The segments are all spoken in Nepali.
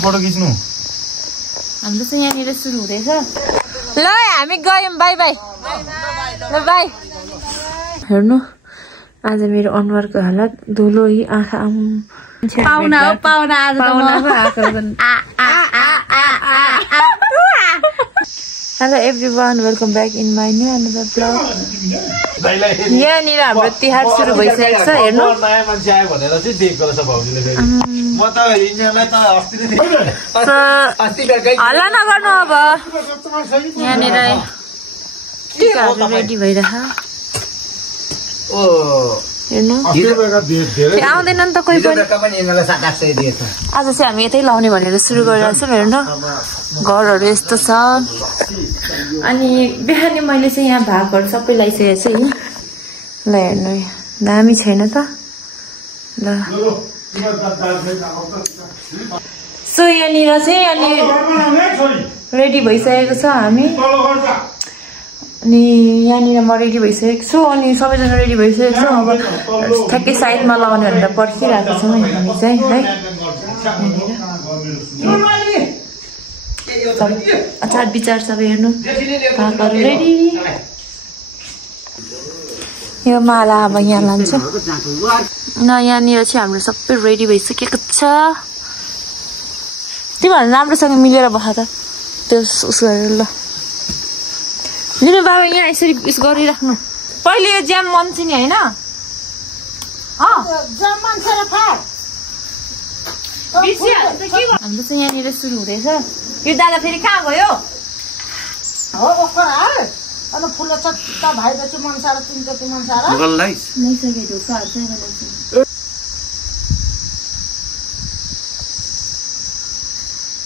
फोटो खिच्नु हाम्रो चाहिँ यहाँनिर सुरु हुँदैछ ल हामी गयौँ बाई बाई ल बाई हेर्नु आज मेरो अनुहारको हालत धुलो आँखा पाहुना हो पाहुना आज hello everyone welcome back in my new another blog यहाँनिर हाम्रो तिहार सुरु भइसकेको छ हेर्नु हल्ला नगर्नु अब यहाँनिर टिकाहरू रेडी भइरह हेर्नु आउँदैन नि त कोही पनि आज चाहिँ हामी यतै लाउने भनेर सुरु गरिरहेको छौँ हेर्नु घरहरू यस्तो छ अनि बिहानै मैले चाहिँ यहाँ भागहरू सबै लगाइसकेको छु ल हेर्नु दामी छैन त ल सो यहाँनिर चाहिँ अनि रेडी भइसकेको छ हामी अनि यहाँनिर म रेडी भइसकेको छु अनि सबैजना रेडी भइसकेको छु अब ठ्याक्कै साइडमा लगाउने भनेर पर्खिरहेको छौँ हामी चाहिँ है अचार विचार सबै हेर्नु भागहरू रेडी यो माला अब यहाँ लान्छु न यहाँनिर चाहिँ हाम्रो सबै रेडी भइसकेको छ तिमीहरू राम्रोसँग मिलेर बस त त्यो उस गरेर ल लिनु बाबा यहाँ यसरी उस गरिराख्नु पहिले यो ज्याम मन छ नि होइन हाम्रो चाहिँ यहाँनिर सुरु हुँदैछ यो दादा फेरि कहाँ गयो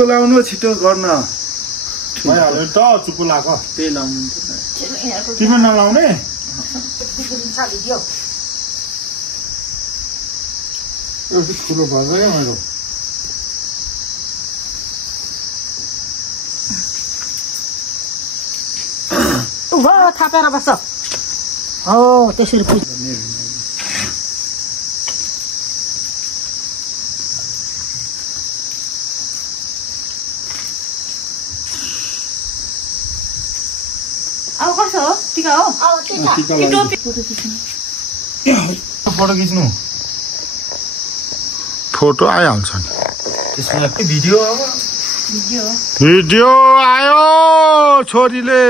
लाउनु छिटो गर्न भइहाल्यो त चुप्पो लाको त्यही लाउनु तिमी नलाउने ठुलो भयो क्या मेरो थापेर बस्छ हो त्यसरी अब कसो हो टिका हो फोटो खिच्नु फोटो आइहाल्छ नि त्यसमा भिडियो भिडियो आयो छोरीले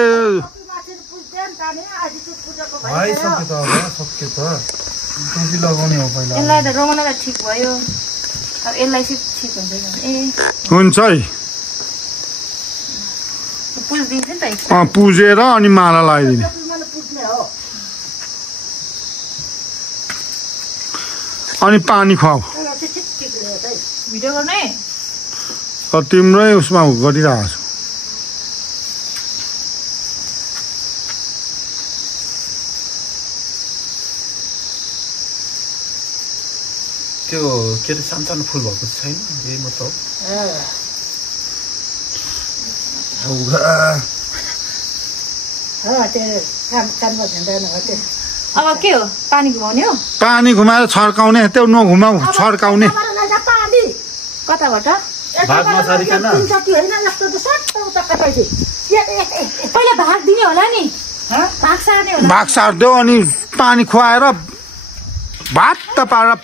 लगाउने हो पहिला यसलाई त रोमनलाई ठिक भयो अब यसलाई चाहिँ ठिक हुँदैन ए हुन्छ है पुज्दिन्छ नि त पुजेर अनि माला लगाइदिने अनि पानी खुवाऊ भिडियो गर्ने तिम्रै उसमा गरिरहेको छु त्यो के अरे सानो फुल भएको छैन यही मात्र अब के हो पानी घुमाउने हो पानी घुमाएर छर्काउने त्यो नघुमाऊ छर्काउने कताबाट पहिला भाग दिने होला नि भाग सार्दियो अनि पानी खुवाएर भात त पारेर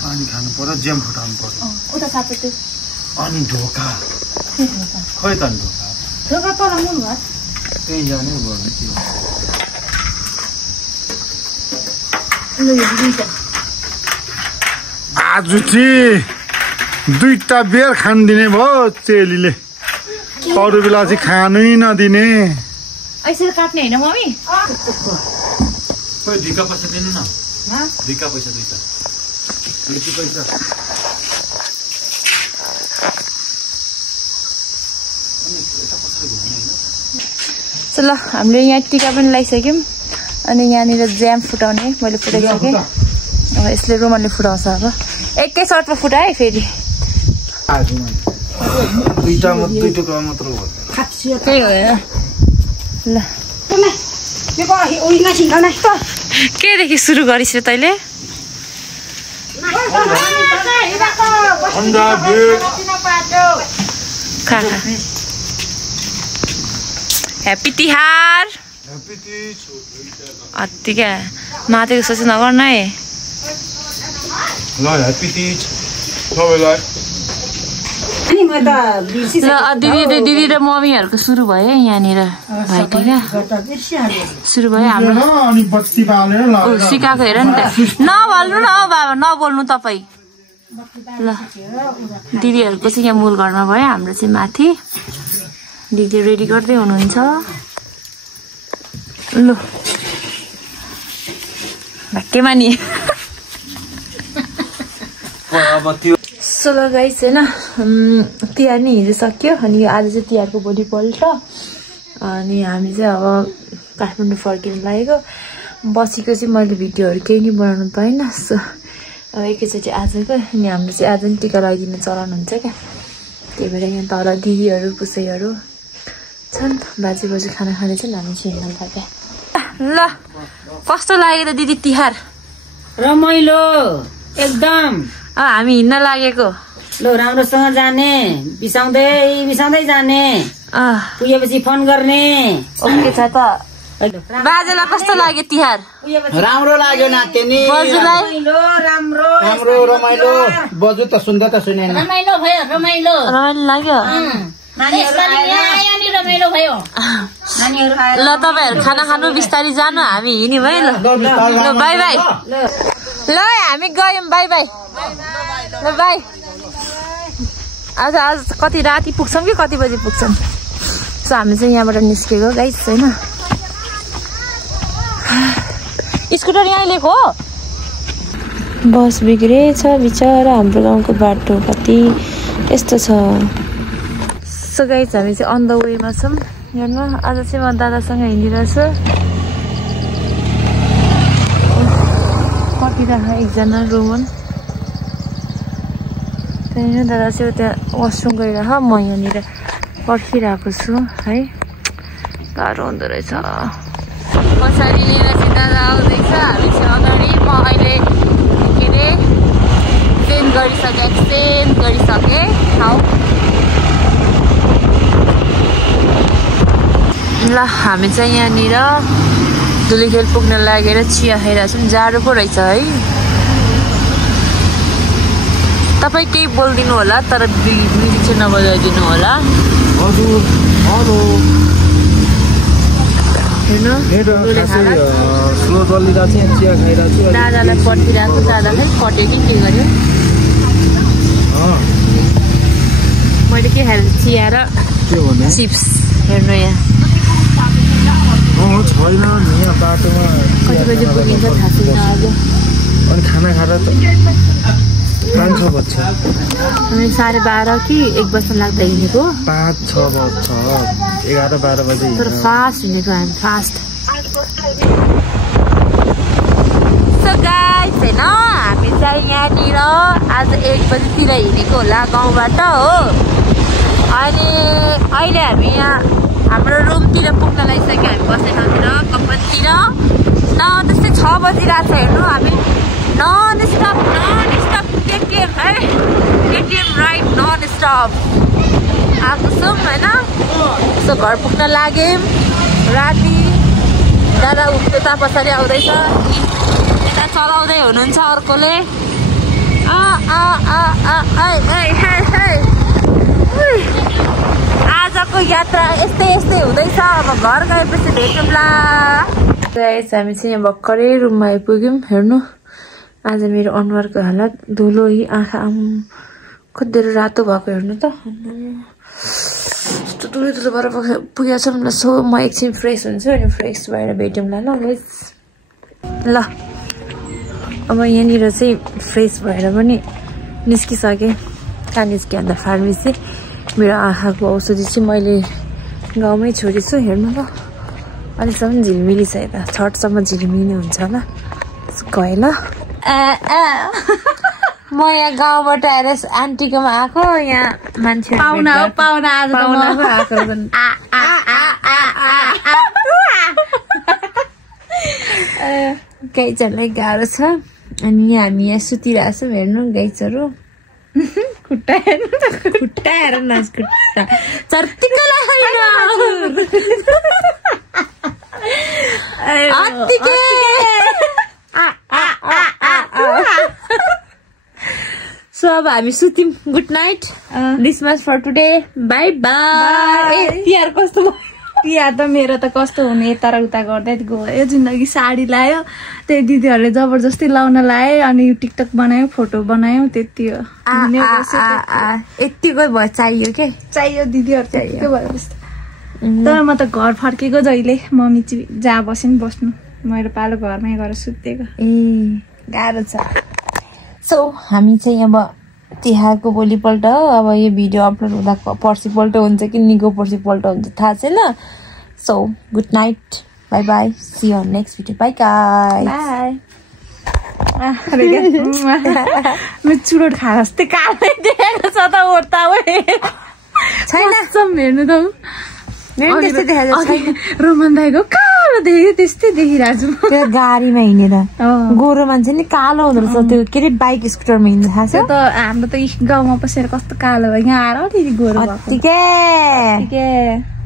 पानी खानु पर्यो ज्याम फुटाउनु पर्यो अनि ढोका खै त ढोका त्यही जाने आज चाहिँ दुईटा बेर खानिदिने भयो चेलीले अरू बेला चाहिँ खानै नदिने यसरी काट्ने होइन मम्मी ढिका पैसा दिनु न ढिका पैसा दुईटा पैसा ल हामीले यहाँ टिका पनि लगाइसक्यौँ अनि यहाँनिर ज्याम फुटाउने मैले फुटाइसकेँ अब यसले रोमनले फुटाउँछ अब एकै सर्टमा फुटाएँ फेरि दुईटा टुक्रा मात्र हो त्यही हो ल केदेखि सुरु गरिस् र तैँले ह्याप्पी तिहार अत्तिकै मातेको सोच नगर्नु है ल ह्याप्पी तिज सबैलाई दिदी र मम्मीहरूको सुरु भयो यहाँनिर भाइटिका सुरु भयो हाम्रो सिकाएको हेर नि त नभल्नु न बाबा नबोल्नु तपाईँ ल दिदीहरूको चाहिँ यहाँ मूल घरमा भयो हाम्रो चाहिँ माथि दिदी रेडी गर्दै हुनुहुन्छ ल भाग्यमा नि सोलो गाइस होइन तिहार नै हिजो सक्यो अनि आज चाहिँ तिहारको भोलिपल्ट अनि हामी चाहिँ अब काठमाडौँ फर्किनु लागेको बसेको चाहिँ मैले भिडियोहरू केही नै बनाउनु पाइनँ सो अब एकैचोटि आजको अनि हाम्रो चाहिँ आज नि टिका लगाइदिने चलन हुन्छ क्या त्यही भएर यहाँ तल दिदीहरू पुसैहरू छन् बाजे बाजे खाना खाँदैछन् हामी छिर्न लाग्यो ल कस्तो लाग्यो त दिदी तिहार रमाइलो एकदम हामी हिँड्न लागेको ल राम्रोसँग जाने बिसाउँदै जाने पुगेपछि फोन गर्ने ओके छ त बाजेलाई कस्तो लाग्यो तिहार राम्रो लाग्यो नाते नि राम्रो रमाइलो बजु त सुन्दा त सुनेन रमाइलो भयो रमाइलो लाग्यो ल तपाईँहरू खाना खानु बिस्तारै जानु हामी हिँड्यौँ है ल बाई बाई ल हामी गयौँ बाई बाई ल बाई आज कति राति पुग्छौँ कि कति बजी पुग्छौँ सो हामी चाहिँ यहाँबाट निस्केको गाइस होइन स्कुटर यहाँ लिएको हो बस बिग्रेछ बिचरा हाम्रो गाउँको बाटो कति यस्तो छ सो गाइस हामी चाहिँ अन द वेमा छौँ हेर्नु आज चाहिँ म दादासँग हिँडिरहेछु कतिराख एकजना रोमन त्यहाँनिर दादा चाहिँ त्यहाँ वासरुम गइरह म यहाँनिर पर्खिरहेको छु है गाह्रो हुँदो रहेछ पछाडि चाहिँ दादा आउँदैछ हामी चाहिँ अगाडि म अहिले के अरे एक्सचेन्ज गरिसकेँ ठाउँ ल हामी चाहिँ यहाँनिर धुलीखेल पुग्न लागेर चिया खाइरहेको छौँ जाडो पो रहेछ है तपाईँ केही बोलिदिनु होला तर म्युजिक चाहिँ नबजाइदिनु होला दादालाई पर्खिरहेको दादा खै कट्यो कि के गर्यो मैले के खाएर चिया र चिप्स हेर्नु यहाँ छैन नि यहाँ बाटोमा कति बजी पुगिन्छ थाहा छैन अब अनि खाना खाएर त 5-6 बज्छ अनि 12:30 कि 1 बज्न लाग्दा हिँडेको 5-6 बज्छ 11-12 बजे तर फास्ट हिँडेको हामी फास्ट सो गाइस होइन हामी चाहिँ यहाँनिर आज 1 बजीतिर हिँडेको होला गाउँबाट हो अनि अहिले हामी यहाँ हाम्रो रुमतिर पुग्न लागिसक्यो हामी बस्ने ठाउँतिर कम्पनीतिर त्यस्तै 6 बजिरहेको छ हेर्नु हामी नन स्टप एटिएम है एटिएम राइड नन स्टप आएको छौँ होइन सो घर पुग्न लाग्यौँ राति दादा उता पछाडि आउँदैछ यता चलाउँदै हुनुहुन्छ अर्कोले आजको यात्रा यस्तै हुँदैछ अब घर गएपछि भेटौँला गाइस हामी चाहिँ यहाँ भर्खरै रुममा आइपुग्यौँ हेर्नु आज मेरो अनुहारको हालत धुलो आँखा कति रातो भएको हेर्नु त धुलो भएर पुगेको छ सो म एकछिन फ्रेस हुन्छु अनि फ्रेस भएर भेटौँला ल गाइस ल अब यहाँनिर चाहिँ फ्रेस भएर पनि निस्किसकेँ कहाँ निस्केँ अन्त फार्मेसी मेरो आँखाको औषधि चाहिँ मैले गाउँमै छोडेछु हेर्नु ल अलिकसम्म झिलमिली छ यता 6 सम्म झिलमिली हुन्छ होला गएँ ल म यहाँ गाउँबाट आएर आन्टीकोमा आएको यहाँ मान्छे पाहुना आज गाइजहरूलाई गाह्रो छ अनि हामी यहाँ सुतिरहेको छौँ हेर्नु गाइजहरू खुट्टा हेर न खुट्टा चर्तिको सो अब हामी सुत्यौँ good night this much for today bye bye Tihar कस्तो भयो तिहार त मेरो त कस्तो हुने यता र उता गर्दै गयो जिन्दगी साडी लायो त्यही दिदीहरूले जबरजस्ती लाउन लाए अनि टिकटक बनायो फोटो बनायो त्यति हो यतिकै भयो चाहियो के चाहियो दिदीहरू चाहियो भयो जस्तो तर म त घर फर्केको जहिले मम्मी चाहिँ जहाँ बस्यो नि बस्नु मेरो पालो घरमै गएर सुतेको गाह्रो छ सो हामी चाहिँ अब तिहारको भोलिपल्ट अब यो भिडियो अपलोड हुँदा पर्सिपल्ट हुन्छ कि निको पर्सिपल्ट हुन्छ थाहा छैन so good night bye bye see you next video bye guys म चुरोट खाएर जस्तै कालै देखेको छ त ओर्ता छैन हेर्नु त रोमन दाइको कालो देखेको त्यस्तै देखिरहेको छु त्यो गाडीमा हिँडेर गोरो मान्छे नि कालो हुँदो रहेछ त्यो के अरे बाइक स्कुटरमा हिँड्नु थाहा छ त हाम्रो त गाउँमा पसेर कस्तो कालो भयो यहाँ आएर अलिअलि गोरो ठिकै